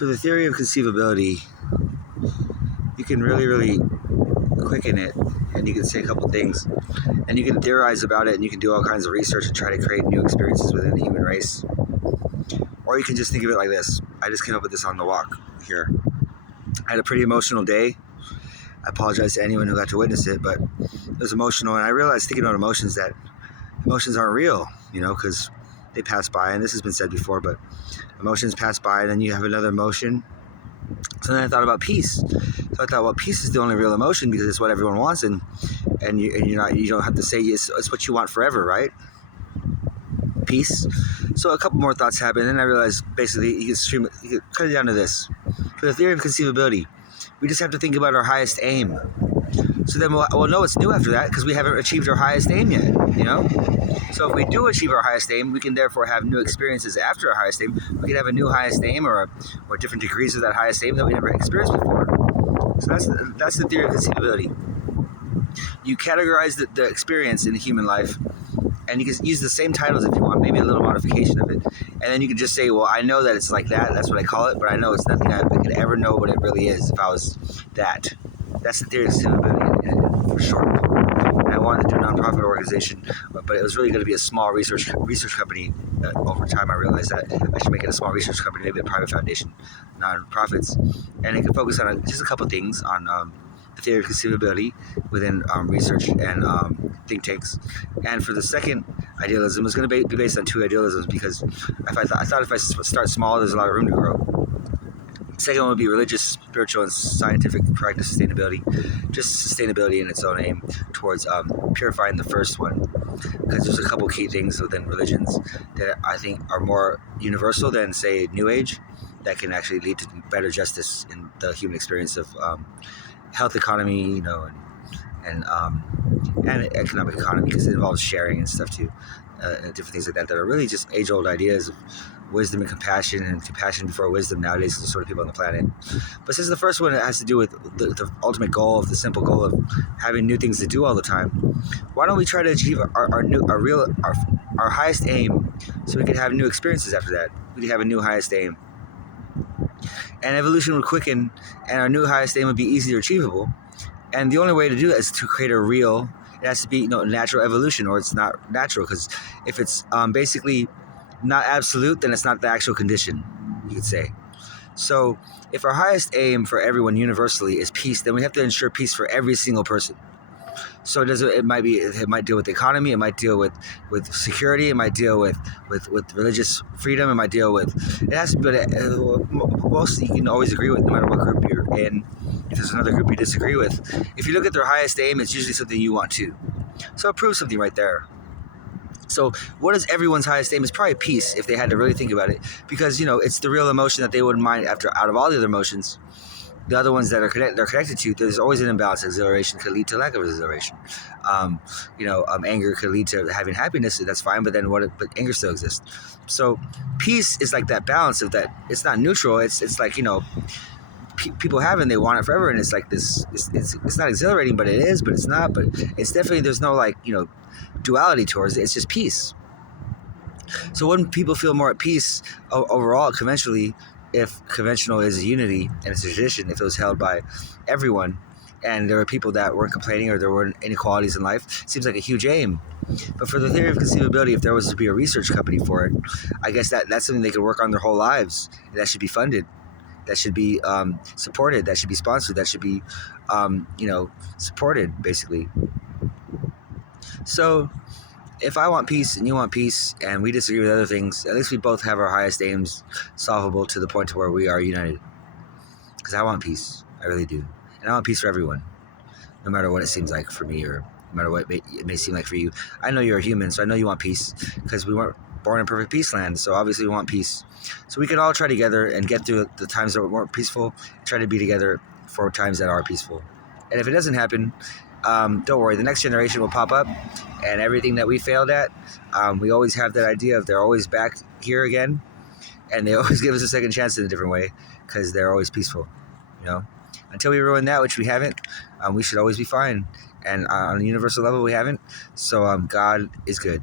For the theory of conceivability, you can really quicken it, and you can say a couple things, and you can theorize about it, and you can do all kinds of research and try to create new experiences within the human race. Or you can just think of it like this. I just came up with this on the walk here. I had a pretty emotional day. I apologize to anyone who got to witness it, but it was emotional, and I realized thinking about emotions that emotions aren't real, because they pass by, and this has been said before, but emotions pass by, and then you have another emotion. So then I thought about peace. So I thought, well, peace is the only real emotion because it's what everyone wants, and you don't have to say it's what you want forever, right? Peace. So a couple more thoughts happened, and I realized basically you can cut it down to this. For the theory of conceivability, we just have to think about our highest aim. So then we'll know it's new after that because we haven't achieved our highest aim yet, So if we do achieve our highest aim, we can therefore have new experiences after our highest aim. We can have a new highest aim or different degrees of that highest aim that we never experienced before. So that's the theory of conceivability. You categorize the experience in the human life, and you can use the same titles if you want, maybe a little modification of it. And then you can just say, well, I know that it's like that. That's what I call it. But I know it's nothing I could ever know what it really is if I was that. That's the theory of conceivability for short. And I wanted to do a nonprofit organization, but it was really going to be a small research company. Over time, I realized that I should make it a small research company, maybe a private foundation, nonprofits. And it can focus on just a couple things on the theory of conceivability within research and think tanks. And for the second idealism, it's going to be based on two idealisms because I thought if I start small, there's a lot of room to grow. The second one would be religious, spiritual, and scientific practice sustainability. Just sustainability in its own aim towards purifying the first one. Because there's a couple key things within religions that I think are more universal than, say, New Age, that can actually lead to better justice in the human experience of health economy, and economic economy, because it involves sharing and stuff too, and different things like that are really just age-old ideas of wisdom and compassion before wisdom nowadays is the sort of people on the planet. But since the first one has to do with the ultimate goal of the simple goal of having new things to do all the time, why don't we try to achieve our highest aim so we can have new experiences after that? We can have a new highest aim. And evolution would quicken, and our new highest aim would be easier achievable. And the only way to do that is to create it has to be natural evolution, or it's not natural, because if it's basically not absolute, then it's not the actual condition, you could say. So if our highest aim for everyone universally is peace, then we have to ensure peace for every single person. So it might deal with the economy, it might deal with security, it might deal with religious freedom, it has to be, but most you can always agree with, no matter what group you're in. If there's another group you disagree with, if you look at their highest aim, it's usually something you want too. So it proves something right there. So what is everyone's highest aim? It's probably peace, if they had to really think about it, because it's the real emotion that they wouldn't mind out of all the other emotions. The other ones that they're connected to, there's always an imbalance. Exhilaration could lead to lack of exhilaration. Anger could lead to having happiness. That's fine, but anger still exists. So peace is like that balance of that. It's not neutral. It's like people have it and they want it forever, and it's like this. It's not exhilarating, but it is. But it's not. But it's definitely, there's no duality towards it. It's just peace. So when people feel more at peace overall, conventionally, if conventional is a unity and it's a tradition, if it was held by everyone, and there were people that weren't complaining or there weren't inequalities in life, it seems like a huge aim. But for the theory of conceivability, if there was to be a research company for it, I guess that's something they could work on their whole lives. That should be funded. That should be supported. That should be sponsored. That should be, supported, basically. So if I want peace and you want peace and we disagree with other things, at least we both have our highest aims solvable to the point to where we are united. Because I want peace. I really do. And I want peace for everyone, no matter what it seems like for me, or no matter what it may seem like for you. I know you're a human, so I know you want peace, because we weren't born in perfect peace land, so obviously we want peace. So we can all try together and get through the times that weren't peaceful, try to be together for times that are peaceful. And if it doesn't happen, don't worry, the next generation will pop up, and everything that we failed at, we always have that idea of they're always back here again, and they always give us a second chance in a different way, because they're always peaceful, Until we ruin that, which we haven't, we should always be fine. And on a universal level, we haven't. So God is good.